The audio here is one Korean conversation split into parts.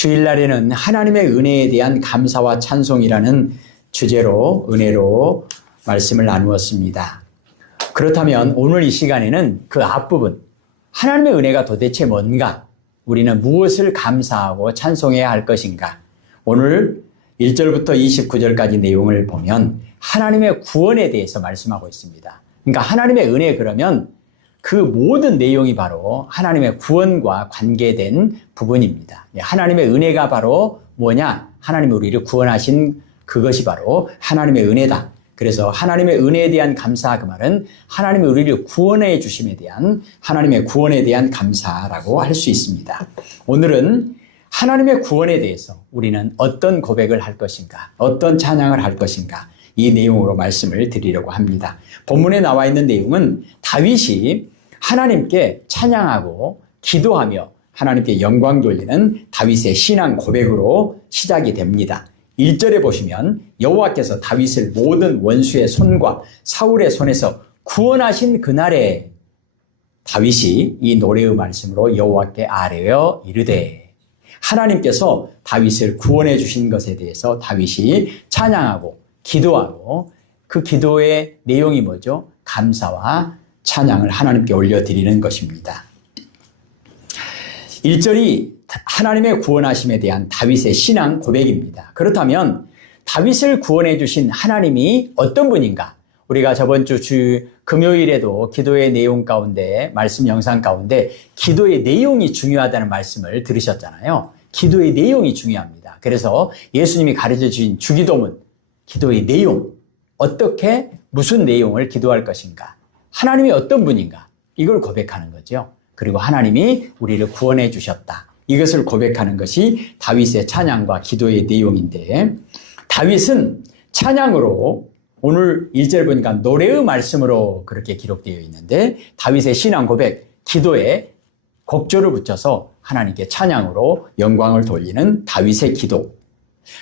주일날에는 하나님의 은혜에 대한 감사와 찬송이라는 주제로 은혜로 말씀을 나누었습니다. 그렇다면 오늘 이 시간에는 그 앞부분, 하나님의 은혜가 도대체 뭔가, 우리는 무엇을 감사하고 찬송해야 할 것인가, 오늘 1절부터 29절까지 내용을 보면 하나님의 구원에 대해서 말씀하고 있습니다. 그러니까 하나님의 은혜, 그러면 그 모든 내용이 바로 하나님의 구원과 관계된 부분입니다. 하나님의 은혜가 바로 뭐냐? 하나님이 우리를 구원하신 그것이 바로 하나님의 은혜다. 그래서 하나님의 은혜에 대한 감사, 그 말은 하나님이 우리를 구원해 주심에 대한, 하나님의 구원에 대한 감사라고 할 수 있습니다. 오늘은 하나님의 구원에 대해서 우리는 어떤 고백을 할 것인가, 어떤 찬양을 할 것인가, 이 내용으로 말씀을 드리려고 합니다. 본문에 나와 있는 내용은 다윗이 하나님께 찬양하고 기도하며 하나님께 영광 돌리는 다윗의 신앙 고백으로 시작이 됩니다. 1절에 보시면 여호와께서 다윗을 모든 원수의 손과 사울의 손에서 구원하신 그날에 다윗이 이 노래의 말씀으로 여호와께 아뢰어 이르되, 하나님께서 다윗을 구원해 주신 것에 대해서 다윗이 찬양하고 기도하고, 그 기도의 내용이 뭐죠? 감사와 찬양을 하나님께 올려드리는 것입니다. 1절이 하나님의 구원하심에 대한 다윗의 신앙 고백입니다. 그렇다면 다윗을 구원해 주신 하나님이 어떤 분인가? 우리가 저번 주 금요일에도 기도의 내용 가운데, 말씀 영상 가운데 기도의 내용이 중요하다는 말씀을 들으셨잖아요. 기도의 내용이 중요합니다. 그래서 예수님이 가르쳐 주신 주기도문, 기도의 내용, 어떻게 무슨 내용을 기도할 것인가, 하나님이 어떤 분인가, 이걸 고백하는 거죠. 그리고 하나님이 우리를 구원해 주셨다, 이것을 고백하는 것이 다윗의 찬양과 기도의 내용인데, 다윗은 찬양으로, 오늘 1절 보니까 노래의 말씀으로 그렇게 기록되어 있는데, 다윗의 신앙 고백, 기도에 곡조를 붙여서 하나님께 찬양으로 영광을 돌리는 다윗의 기도.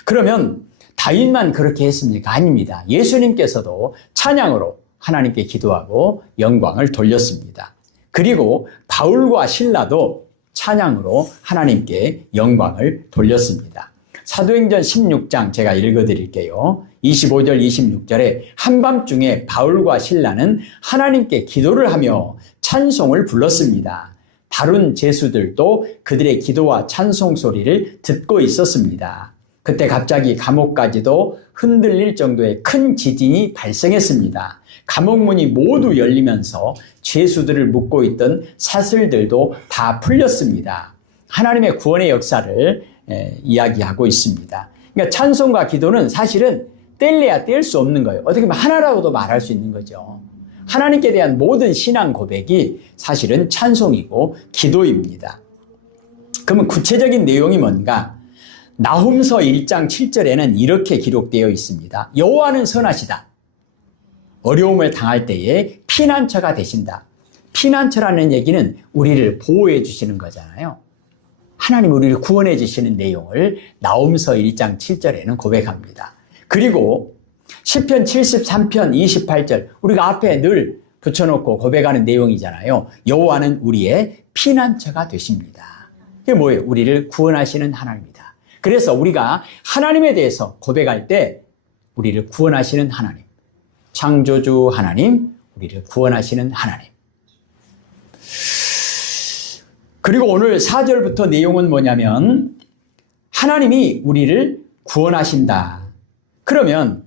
그러면 다윗만 그렇게 했습니까? 아닙니다. 예수님께서도 찬양으로 하나님께 기도하고 영광을 돌렸습니다. 그리고 바울과 실라도 찬양으로 하나님께 영광을 돌렸습니다. 사도행전 16장 제가 읽어드릴게요. 25절 26절에 한밤중에 바울과 실라는 하나님께 기도를 하며 찬송을 불렀습니다. 다른 죄수들도 그들의 기도와 찬송 소리를 듣고 있었습니다. 그때 갑자기 감옥까지도 흔들릴 정도의 큰 지진이 발생했습니다. 감옥문이 모두 열리면서 죄수들을 묶고 있던 사슬들도 다 풀렸습니다. 하나님의 구원의 역사를 이야기하고 있습니다. 그러니까 찬송과 기도는 사실은 뗄래야 뗄 수 없는 거예요. 어떻게 보면 하나라고도 말할 수 있는 거죠. 하나님께 대한 모든 신앙 고백이 사실은 찬송이고 기도입니다. 그러면 구체적인 내용이 뭔가? 나훔서 1장 7절에는 이렇게 기록되어 있습니다. 여호와는 선하시다. 어려움을 당할 때에 피난처가 되신다. 피난처라는 얘기는 우리를 보호해 주시는 거잖아요. 하나님 우리를 구원해 주시는 내용을 나훔서 1장 7절에는 고백합니다. 그리고 시편 73편 28절, 우리가 앞에 늘 붙여놓고 고백하는 내용이잖아요. 여호와는 우리의 피난처가 되십니다. 이게 뭐예요? 우리를 구원하시는 하나님이다. 그래서 우리가 하나님에 대해서 고백할 때 우리를 구원하시는 하나님, 창조주 하나님, 우리를 구원하시는 하나님. 그리고 오늘 4절부터 내용은 뭐냐면 하나님이 우리를 구원하신다. 그러면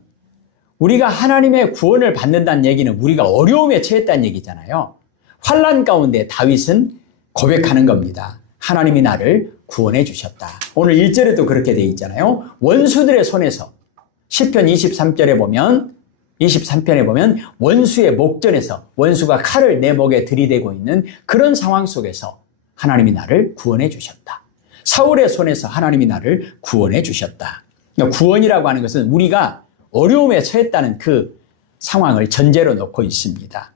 우리가 하나님의 구원을 받는다는 얘기는 우리가 어려움에 처했다는 얘기잖아요. 환난 가운데 다윗은 고백하는 겁니다. 하나님이 나를 구원해 주셨다. 오늘 1절에도 그렇게 되어 있잖아요. 원수들의 손에서, 시편 23절에 보면, 23편에 보면 원수의 목전에서 원수가 칼을 내 목에 들이대고 있는 그런 상황 속에서 하나님이 나를 구원해 주셨다. 사울의 손에서 하나님이 나를 구원해 주셨다. 그러니까 구원이라고 하는 것은 우리가 어려움에 처했다는 그 상황을 전제로 놓고 있습니다.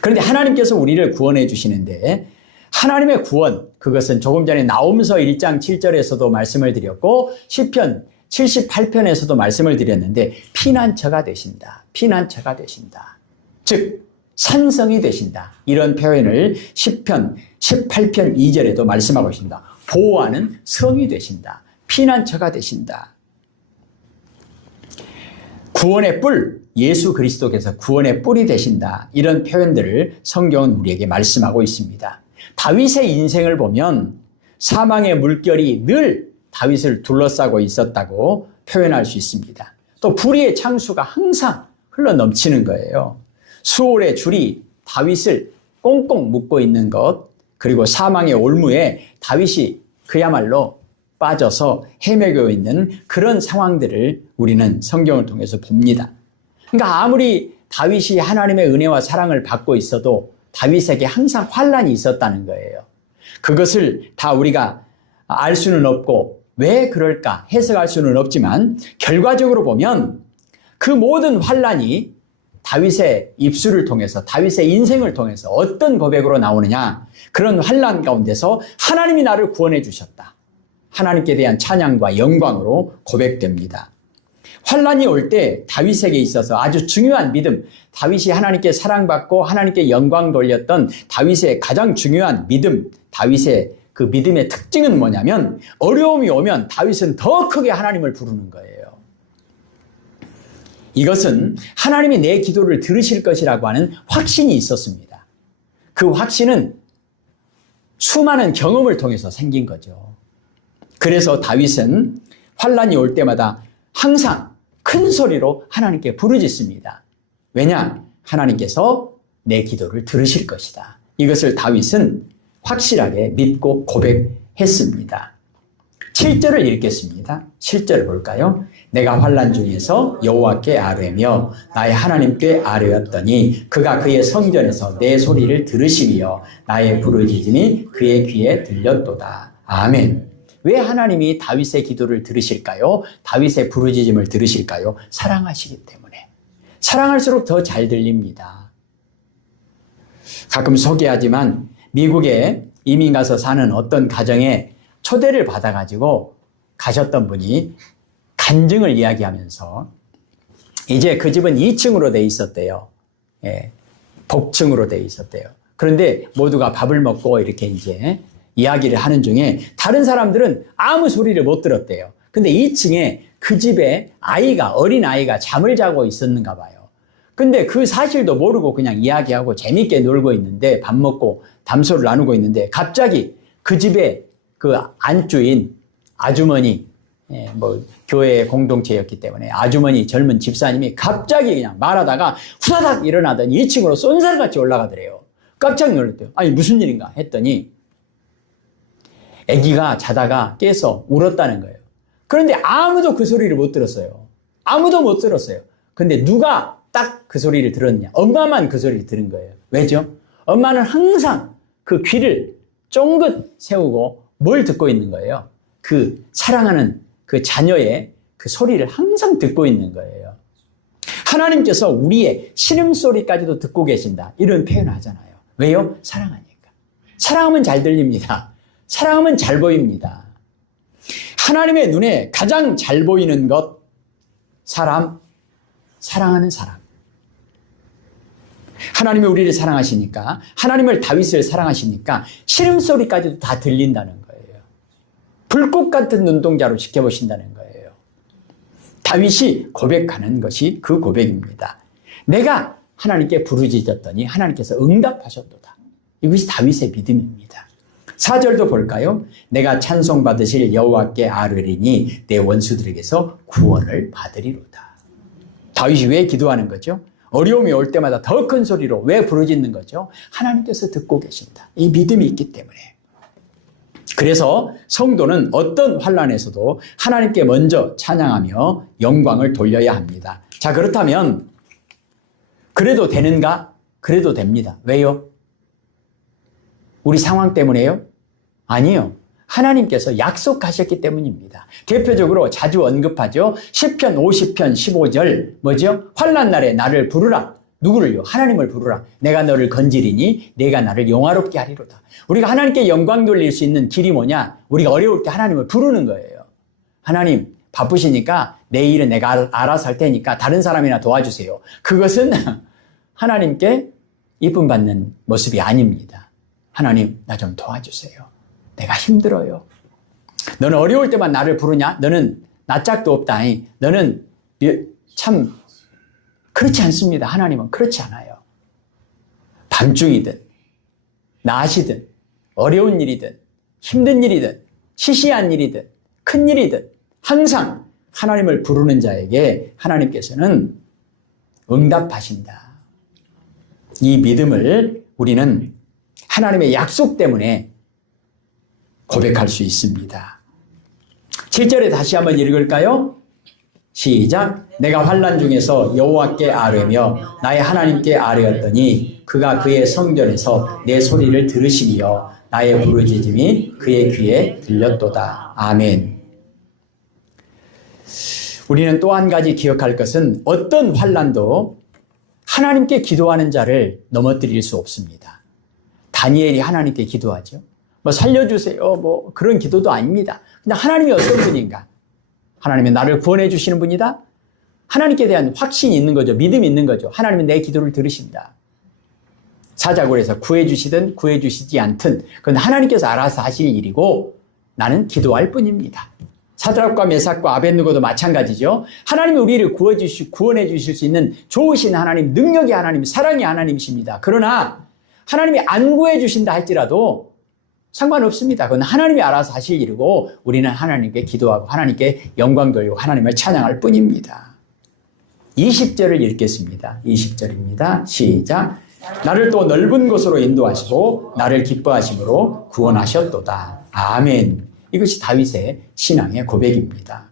그런데 하나님께서 우리를 구원해 주시는데, 하나님의 구원, 그것은 조금 전에 나홈서 1장 7절에서도 말씀을 드렸고 시편 78편에서도 말씀을 드렸는데 피난처가 되신다. 피난처가 되신다. 즉 산성이 되신다. 이런 표현을 시편 18편 2절에도 말씀하고 있습니다. 보호하는 성이 되신다. 피난처가 되신다. 구원의 뿔, 예수 그리스도께서 구원의 뿔이 되신다. 이런 표현들을 성경은 우리에게 말씀하고 있습니다. 다윗의 인생을 보면 사망의 물결이 늘 다윗을 둘러싸고 있었다고 표현할 수 있습니다. 또 불의의 창수가 항상 흘러넘치는 거예요. 수월의 줄이 다윗을 꽁꽁 묶고 있는 것, 그리고 사망의 올무에 다윗이 그야말로 빠져서 헤매고 있는 그런 상황들을 우리는 성경을 통해서 봅니다. 그러니까 아무리 다윗이 하나님의 은혜와 사랑을 받고 있어도 다윗에게 항상 환난이 있었다는 거예요. 그것을 다 우리가 알 수는 없고 왜 그럴까 해석할 수는 없지만 결과적으로 보면 그 모든 환난이 다윗의 입술을 통해서, 다윗의 인생을 통해서 어떤 고백으로 나오느냐, 그런 환난 가운데서 하나님이 나를 구원해 주셨다. 하나님께 대한 찬양과 영광으로 고백됩니다. 환난이 올 때 다윗에게 있어서 아주 중요한 믿음, 다윗이 하나님께 사랑받고 하나님께 영광 돌렸던 다윗의 가장 중요한 믿음, 다윗의 그 믿음의 특징은 뭐냐면 어려움이 오면 다윗은 더 크게 하나님을 부르는 거예요. 이것은 하나님이 내 기도를 들으실 것이라고 하는 확신이 있었습니다. 그 확신은 수많은 경험을 통해서 생긴 거죠. 그래서 다윗은 환난이 올 때마다 항상 큰 소리로 하나님께 부르짖습니다. 왜냐? 하나님께서 내 기도를 들으실 것이다. 이것을 다윗은 확실하게 믿고 고백했습니다. 7절을 읽겠습니다. 7절을 볼까요? 내가 환난 중에서 여호와께 아뢰며 나의 하나님께 아뢰었더니 그가 그의 성전에서 내 소리를 들으시며 나의 부르짖음이 그의 귀에 들렸도다. 아멘. 왜 하나님이 다윗의 기도를 들으실까요? 다윗의 부르짖음을 들으실까요? 사랑하시기 때문에. 사랑할수록 더 잘 들립니다. 가끔 소개하지만 미국에 이민 가서 사는 어떤 가정에 초대를 받아가지고 가셨던 분이 간증을 이야기하면서 이제 그 집은 2층으로 돼 있었대요. 예, 복층으로 돼 있었대요. 그런데 모두가 밥을 먹고 이렇게 이제 이야기를 하는 중에 다른 사람들은 아무 소리를 못 들었대요. 근데 2층에 그 집에 어린 아이가 잠을 자고 있었는가 봐요. 근데 그 사실도 모르고 그냥 이야기하고 재밌게 놀고 있는데 밥 먹고 담소를 나누고 있는데 갑자기 그 집에 그 안주인 아주머니, 교회 공동체였기 때문에 아주머니 젊은 집사님이 갑자기 그냥 말하다가 후다닥 일어나더니 2층으로 쏜살같이 올라가더래요. 깜짝 놀랐대요. 아니 무슨 일인가 했더니 아기가 자다가 깨서 울었다는 거예요. 그런데 아무도 그 소리를 못 들었어요. 아무도 못 들었어요. 근데 누가 딱 그 소리를 들었냐? 엄마만 그 소리를 들은 거예요. 왜죠? 엄마는 항상 그 귀를 쫑긋 세우고 뭘 듣고 있는 거예요? 그 사랑하는 그 자녀의 그 소리를 항상 듣고 있는 거예요. 하나님께서 우리의 신음소리까지도 듣고 계신다. 이런 표현을 하잖아요. 왜요? 사랑하니까. 사랑하면 잘 들립니다. 사랑하면 잘 보입니다. 하나님의 눈에 가장 잘 보이는 것, 사랑하는 사람. 하나님이 우리를 사랑하시니까, 하나님을 다윗을 사랑하시니까 신음소리까지도 다 들린다는 거예요. 불꽃 같은 눈동자로 지켜보신다는 거예요. 다윗이 고백하는 것이 그 고백입니다. 내가 하나님께 부르짖었더니 하나님께서 응답하셨도다. 이것이 다윗의 믿음입니다. 4절도 볼까요? 내가 찬송받으실 여호와께 아뢰리니 내 원수들에게서 구원을 받으리로다. 다윗이 왜 기도하는 거죠? 어려움이 올 때마다 더 큰 소리로 왜 부르짖는 거죠? 하나님께서 듣고 계신다. 이 믿음이 있기 때문에. 그래서 성도는 어떤 환난에서도 하나님께 먼저 찬양하며 영광을 돌려야 합니다. 자, 그렇다면 그래도 되는가? 그래도 됩니다. 왜요? 우리 상황 때문에요? 아니요. 하나님께서 약속하셨기 때문입니다. 대표적으로 자주 언급하죠. 시편 50편 15절 뭐죠? 환난 날에 나를 부르라. 누구를요? 하나님을 부르라. 내가 너를 건지리니 내가 나를 영화롭게 하리로다. 우리가 하나님께 영광 돌릴 수 있는 길이 뭐냐? 우리가 어려울 때 하나님을 부르는 거예요. 하나님 바쁘시니까 내 일은 내가 알아서 할 테니까 다른 사람이나 도와주세요. 그것은 하나님께 이쁨 받는 모습이 아닙니다. 하나님 나 좀 도와주세요. 내가 힘들어요. 너는 어려울 때만 나를 부르냐? 너는 낯짝도 없다. 너는 참 그렇지 않습니다. 하나님은 그렇지 않아요. 밤중이든 낮이든 어려운 일이든 힘든 일이든 시시한 일이든 큰 일이든 항상 하나님을 부르는 자에게 하나님께서는 응답하신다. 이 믿음을 우리는 하나님의 약속 때문에 고백할 수 있습니다. 7절에 다시 한번 읽을까요? 시작. 내가 환난 중에서 여호와께 아뢰며 나의 하나님께 아뢰었더니 그가 그의 성전에서 내 소리를 들으시며 나의 부르짖음이 그의 귀에 들렸도다. 아멘. 우리는 또 한 가지 기억할 것은 어떤 환난도 하나님께 기도하는 자를 넘어뜨릴 수 없습니다. 다니엘이 하나님께 기도하죠. 살려주세요. 그런 기도도 아닙니다. 그냥 하나님이 어떤 분인가? 하나님이 나를 구원해 주시는 분이다? 하나님께 대한 확신이 있는 거죠. 믿음이 있는 거죠. 하나님은 내 기도를 들으신다. 사자굴에서 구해 주시든 구해 주시지 않든 그건 하나님께서 알아서 하실 일이고 나는 기도할 뿐입니다. 사드락과 메삭과 아벳느고도 마찬가지죠. 하나님이 우리를 구원해 주실 수 있는 좋으신 하나님, 능력의 하나님, 사랑의 하나님이십니다. 그러나 하나님이 안 구해 주신다 할지라도 상관없습니다. 그건 하나님이 알아서 하실 일이고 우리는 하나님께 기도하고 하나님께 영광 돌리고 하나님을 찬양할 뿐입니다. 20절을 읽겠습니다. 20절입니다. 시작. 나를 또 넓은 곳으로 인도하시고 나를 기뻐하심으로 구원하셨도다. 아멘. 이것이 다윗의 신앙의 고백입니다.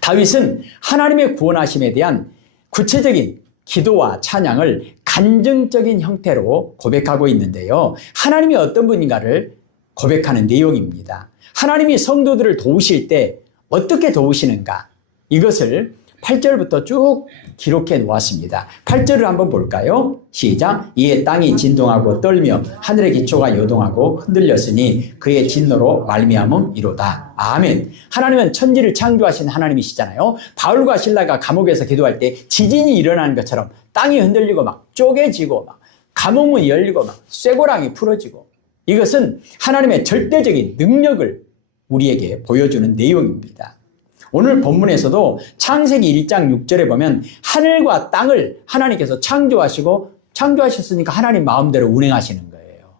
다윗은 하나님의 구원하심에 대한 구체적인 기도와 찬양을 간증적인 형태로 고백하고 있는데요. 하나님이 어떤 분인가를 고백하는 내용입니다. 하나님이 성도들을 도우실 때 어떻게 도우시는가? 이것을 8절부터 쭉 기록해 놓았습니다. 8절을 한번 볼까요? 시작. 이에 땅이 진동하고 떨며 하늘의 기초가 요동하고 흔들렸으니 그의 진노로 말미암음이로다. 아멘. 하나님은 천지를 창조하신 하나님이시잖아요. 바울과 실라가 감옥에서 기도할 때 지진이 일어나는 것처럼 땅이 흔들리고 막 쪼개지고 막 감옥문이 열리고 막 쇠고랑이 풀어지고 이것은 하나님의 절대적인 능력을 우리에게 보여주는 내용입니다. 오늘 본문에서도 창세기 1장 6절에 보면 하늘과 땅을 하나님께서 창조하셨으니까 하나님 마음대로 운행하시는 거예요.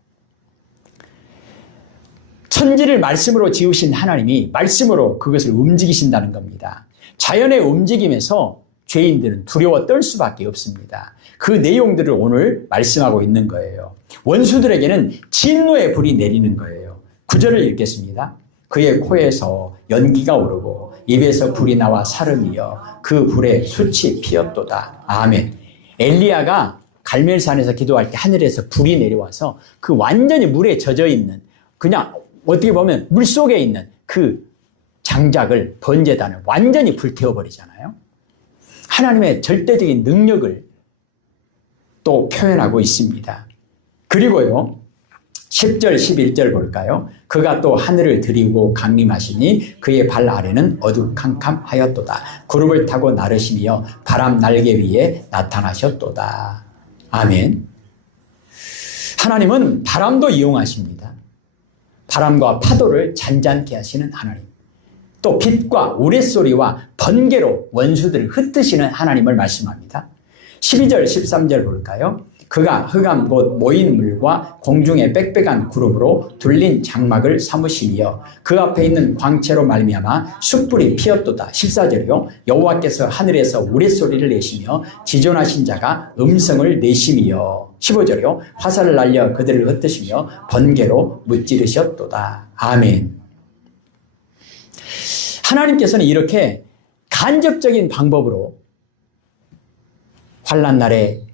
천지를 말씀으로 지으신 하나님이 말씀으로 그것을 움직이신다는 겁니다. 자연의 움직임에서 죄인들은 두려워 떨 수밖에 없습니다. 그 내용들을 오늘 말씀하고 있는 거예요. 원수들에게는 진노의 불이 내리는 거예요. 9절을 읽겠습니다. 그의 코에서 연기가 오르고 입에서 불이 나와 사름이여 그 불에 숯이 피었도다. 아멘. 엘리야가 갈멜산에서 기도할 때 하늘에서 불이 내려와서 그 완전히 물에 젖어 있는 그냥 어떻게 보면 물속에 있는 그 장작을 번제단을 완전히 불태워버리잖아요. 하나님의 절대적인 능력을 또 표현하고 있습니다. 그리고요 10절 11절 볼까요? 그가 또 하늘을 들이고 강림하시니 그의 발 아래는 어두캄캄하였도다. 구름을 타고 나르시며 바람 날개 위에 나타나셨도다. 아멘. 하나님은 바람도 이용하십니다. 바람과 파도를 잔잔케 하시는 하나님. 또 빛과 우레소리와 번개로 원수들을 흩으시는 하나님을 말씀합니다. 12절 13절 볼까요? 그가 흑암 곧 모인 물과 공중의 빽빽한 구름으로 둘린 장막을 삼으시며 그 앞에 있는 광채로 말미암아 숯불이 피었도다. 14절이요. 여호와께서 하늘에서 우레소리를 내시며 지존하신 자가 음성을 내시며 15절이요. 화살을 날려 그들을 흩으시며 번개로 무찌르셨도다. 아멘. 하나님께서는 이렇게 간접적인 방법으로 환난 날에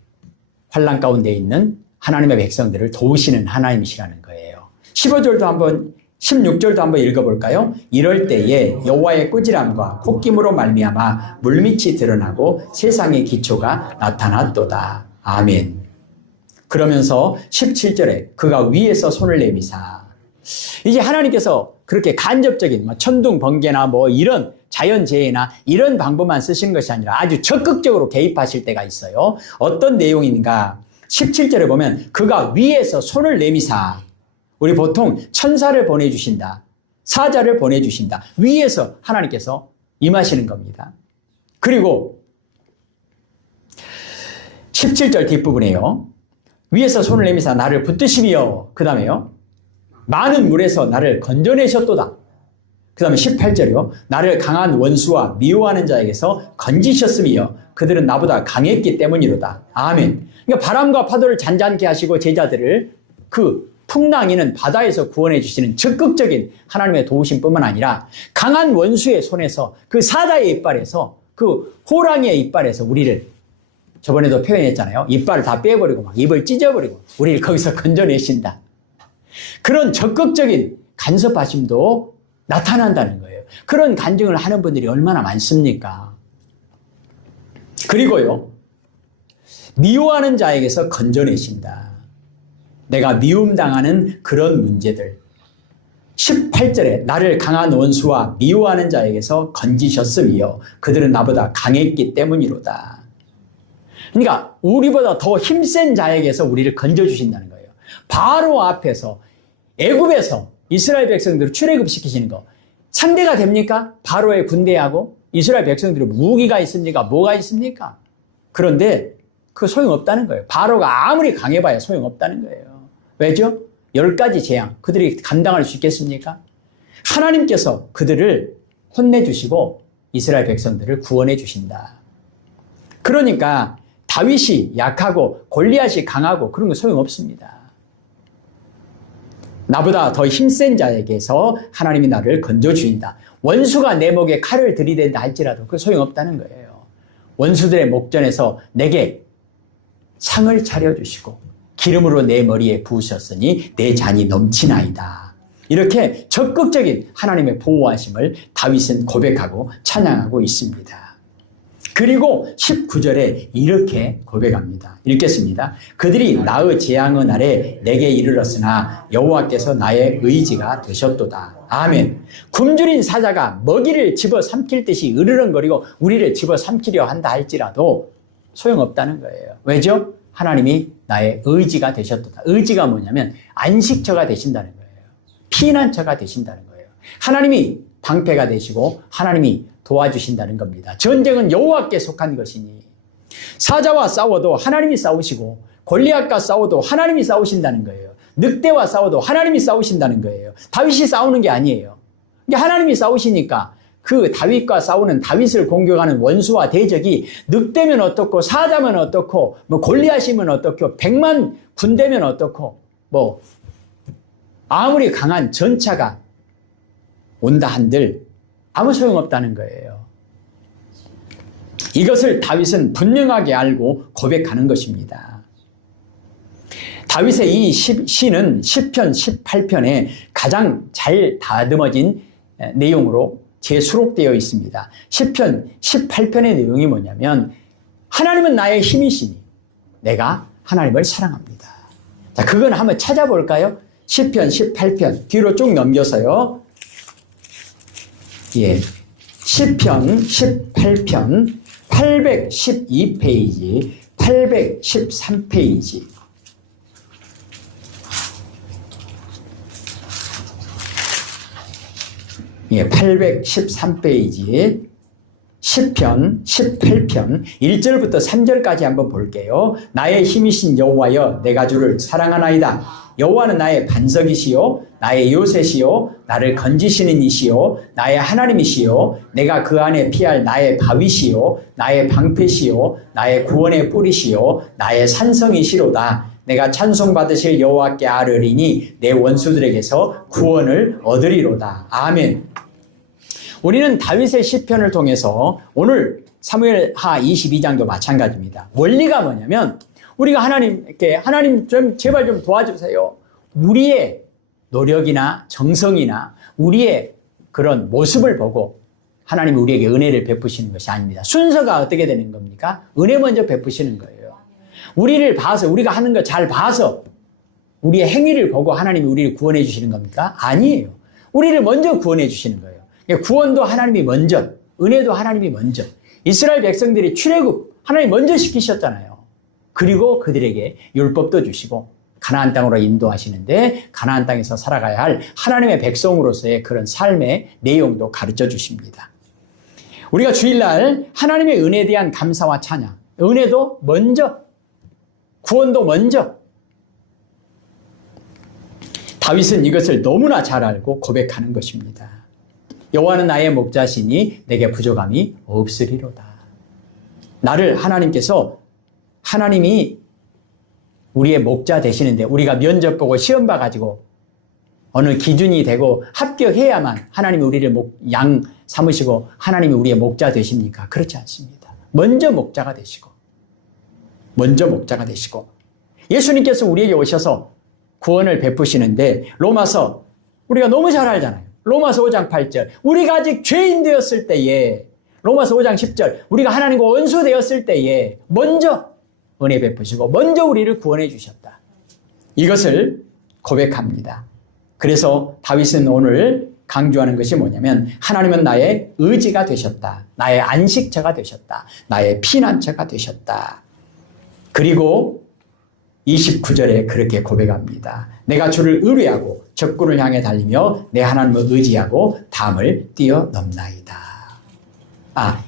환난 가운데 있는 하나님의 백성들을 도우시는 하나님이시라는 거예요. 15절도 한번 16절도 한번 읽어볼까요? 이럴 때에 여호와의 꾸지람과 콧김으로 말미암아 물밑이 드러나고 세상의 기초가 나타났도다. 아멘. 그러면서 17절에 그가 위에서 손을 내미사 이제 하나님께서 그렇게 간접적인 천둥 번개나 이런 자연재해나 이런 방법만 쓰시는 것이 아니라 아주 적극적으로 개입하실 때가 있어요. 어떤 내용인가? 17절에 보면 그가 위에서 손을 내미사 우리 보통 천사를 보내주신다. 사자를 보내주신다. 위에서 하나님께서 임하시는 겁니다. 그리고 17절 뒷부분에요. 위에서 손을 내미사 나를 붙드시며, 그 다음에요, 많은 물에서 나를 건져내셨도다. 그 다음에 18절이요. 나를 강한 원수와 미워하는 자에게서 건지셨으며 그들은 나보다 강했기 때문이로다. 아멘. 그러니까 바람과 파도를 잔잔케 하시고 제자들을 그 풍랑이는 바다에서 구원해 주시는 적극적인 하나님의 도우심뿐만 아니라 강한 원수의 손에서, 그 사자의 이빨에서, 그 호랑이의 이빨에서 우리를, 저번에도 표현했잖아요. 이빨을 다 빼버리고 막 입을 찢어버리고 우리를 거기서 건져내신다. 그런 적극적인 간섭하심도 나타난다는 거예요. 그런 간증을 하는 분들이 얼마나 많습니까? 그리고요, 미워하는 자에게서 건져내신다. 내가 미움당하는 그런 문제들. 18절에 나를 강한 원수와 미워하는 자에게서 건지셨으며 그들은 나보다 강했기 때문이로다. 그러니까 우리보다 더 힘센 자에게서 우리를 건져주신다는 거예요. 바로 앞에서, 애굽에서 이스라엘 백성들을 출애굽시키시는 거 상대가 됩니까? 바로의 군대하고 이스라엘 백성들이 무기가 있습니까? 뭐가 있습니까? 그런데 그 소용없다는 거예요. 바로가 아무리 강해봐야 소용없다는 거예요. 왜죠? 10가지 재앙, 그들이 감당할 수 있겠습니까? 하나님께서 그들을 혼내주시고 이스라엘 백성들을 구원해 주신다. 그러니까 다윗이 약하고 골리앗이 강하고 그런 거 소용없습니다. 나보다 더 힘센 자에게서 하나님이 나를 건져주신다. 원수가 내 목에 칼을 들이댄다 할지라도 그 소용없다는 거예요. 원수들의 목전에서 내게 상을 차려주시고 기름으로 내 머리에 부으셨으니 내 잔이 넘치나이다. 이렇게 적극적인 하나님의 보호하심을 다윗은 고백하고 찬양하고 있습니다. 그리고 19절에 이렇게 고백합니다. 읽겠습니다. 그들이 나의 재앙의 날에 내게 이르렀으나 여호와께서 나의 의지가 되셨도다. 아멘. 굶주린 사자가 먹이를 집어삼킬 듯이 으르렁거리고 우리를 집어삼키려 한다 할지라도 소용없다는 거예요. 왜죠? 하나님이 나의 의지가 되셨도다. 의지가 뭐냐면 안식처가 되신다는 거예요. 피난처가 되신다는 거예요. 하나님이 방패가 되시고 하나님이 도와주신다는 겁니다. 전쟁은 여호와께 속한 것이니 사자와 싸워도 하나님이 싸우시고 골리앗과 싸워도 하나님이 싸우신다는 거예요. 늑대와 싸워도 하나님이 싸우신다는 거예요. 다윗이 싸우는 게 아니에요. 하나님이 싸우시니까 그 다윗과 싸우는, 다윗을 공격하는 원수와 대적이 늑대면 어떻고 사자면 어떻고 뭐 골리앗이면 어떻고 100만 군대면 어떻고 뭐 아무리 강한 전차가 온다 한들 아무 소용없다는 거예요. 이것을 다윗은 분명하게 알고 고백하는 것입니다. 다윗의 이 시는 시편 18편에 가장 잘 다듬어진 내용으로 재수록되어 있습니다. 시편 18편의 내용이 뭐냐면 하나님은 나의 힘이시니 내가 하나님을 사랑합니다. 자, 그건 한번 찾아볼까요? 시편 18편 뒤로 쭉 넘겨서요. 예, 시편 18편 812페이지, 813페이지. 예, 813페이지 시편 18편 1절부터 3절까지 한번 볼게요. 나의 힘이신 여호와여 내가 주를 사랑하나이다. 여호와는 나의 반석이시요 나의 요새시요 나를 건지시는 이시요 나의 하나님이시요 내가 그 안에 피할 나의 바위시요 나의 방패시요 나의 구원의 뿌리시요 나의 산성이시로다. 내가 찬송받으실 여호와께 아뢰리니 내 원수들에게서 구원을 얻으리로다. 아멘. 우리는 다윗의 시편을 통해서 오늘 사무엘하 22장도 마찬가지입니다. 원리가 뭐냐면 우리가 하나님께 하나님 좀 제발 좀 도와주세요. 우리의 노력이나 정성이나 우리의 그런 모습을 보고 하나님이 우리에게 은혜를 베푸시는 것이 아닙니다. 순서가 어떻게 되는 겁니까? 은혜 먼저 베푸시는 거예요. 우리를 봐서, 우리가 하는 거 잘 봐서 우리의 행위를 보고 하나님이 우리를 구원해 주시는 겁니까? 아니에요. 우리를 먼저 구원해 주시는 거예요. 구원도 하나님이 먼저, 은혜도 하나님이 먼저. 이스라엘 백성들이 출애굽 하나님 먼저 시키셨잖아요. 그리고 그들에게 율법도 주시고 가나안 땅으로 인도하시는데 가나안 땅에서 살아가야 할 하나님의 백성으로서의 그런 삶의 내용도 가르쳐 주십니다. 우리가 주일날 하나님의 은혜에 대한 감사와 찬양, 은혜도 먼저, 구원도 먼저. 다윗은 이것을 너무나 잘 알고 고백하는 것입니다. 여호와는 나의 목자시니 내게 부족함이 없으리로다. 나를 하나님이 우리의 목자 되시는데 우리가 면접 보고 시험 봐가지고 어느 기준이 되고 합격해야만 하나님이 우리를 양 삼으시고 하나님이 우리의 목자 되십니까? 그렇지 않습니다. 먼저 목자가 되시고 예수님께서 우리에게 오셔서 구원을 베푸시는데 로마서 우리가 너무 잘 알잖아요. 로마서 5장 8절 우리가 아직 죄인 되었을 때에 로마서 5장 10절 우리가 하나님과 원수 되었을 때에 먼저 은혜 베푸시고 먼저 우리를 구원해 주셨다. 이것을 고백합니다. 그래서 다윗은 오늘 강조하는 것이 뭐냐면 하나님은 나의 의지가 되셨다. 나의 안식처가 되셨다. 나의 피난처가 되셨다. 그리고 29절에 그렇게 고백합니다. 내가 주를 의뢰하고 적군을 향해 달리며 내 하나님을 의지하고 담을 뛰어넘나이다.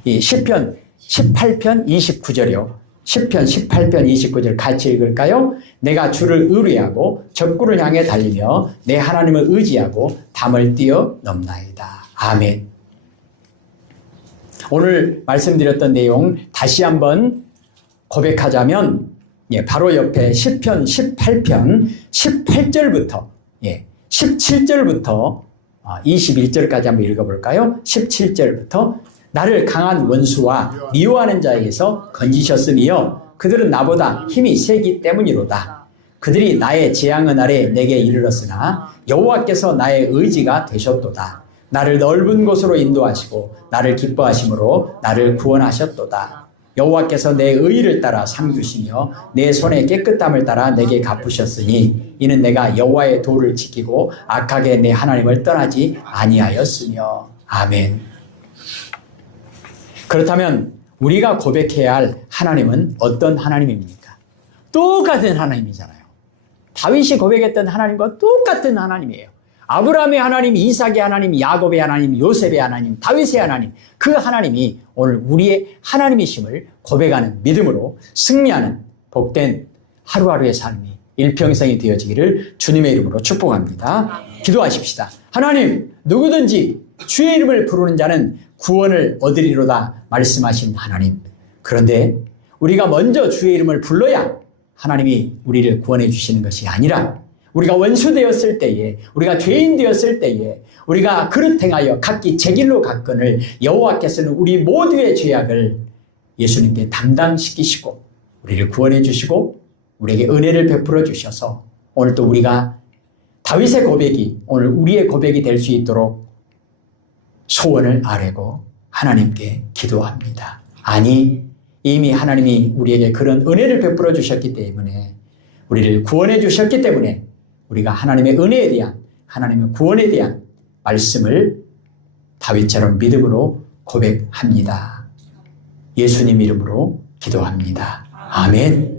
이 시편 18편 29절이요. 시편 18편 29절 같이 읽을까요? 내가 주를 의뢰하고 적군을 향해 달리며 내 하나님을 의지하고 담을 뛰어넘나이다. 아멘. 오늘 말씀드렸던 내용 다시 한번 고백하자면 바로 옆에 시편 18편 18절부터 17절부터 21절까지 한번 읽어볼까요? 17절부터 나를 강한 원수와 미워하는 자에게서 건지셨으며 그들은 나보다 힘이 세기 때문이로다. 그들이 나의 재앙은 아래 내게 이르렀으나 여호와께서 나의 의지가 되셨도다. 나를 넓은 곳으로 인도하시고 나를 기뻐하심으로 나를 구원하셨도다. 여호와께서 내 의를 따라 삼두시며 내 손의 깨끗함을 따라 내게 갚으셨으니 이는 내가 여호와의 도를 지키고 악하게 내 하나님을 떠나지 아니하였으며. 아멘. 그렇다면 우리가 고백해야 할 하나님은 어떤 하나님입니까? 똑같은 하나님이잖아요. 다윗이 고백했던 하나님과 똑같은 하나님이에요. 아브라함의 하나님, 이삭의 하나님, 야곱의 하나님, 요셉의 하나님, 다윗의 하나님, 그 하나님이 오늘 우리의 하나님이심을 고백하는 믿음으로 승리하는 복된 하루하루의 삶이 일평생이 되어지기를 주님의 이름으로 축복합니다. 기도하십시다. 하나님, 누구든지 주의 이름을 부르는 자는 구원을 얻으리로다 말씀하신 하나님. 그런데 우리가 먼저 주의 이름을 불러야 하나님이 우리를 구원해 주시는 것이 아니라 우리가 원수 되었을 때에, 우리가 죄인 되었을 때에, 우리가 그릇 행하여 각기 제 길로 갔거늘 여호와께서는 우리 모두의 죄악을 예수님께 담당시키시고 우리를 구원해 주시고 우리에게 은혜를 베풀어 주셔서 오늘 또 우리가 다윗의 고백이 오늘 우리의 고백이 될 수 있도록 소원을 아뢰고 하나님께 기도합니다. 아니, 이미 하나님이 우리에게 그런 은혜를 베풀어 주셨기 때문에 우리를 구원해 주셨기 때문에 우리가 하나님의 은혜에 대한 하나님의 구원에 대한 말씀을 다윗처럼 믿음으로 고백합니다. 예수님 이름으로 기도합니다. 아멘.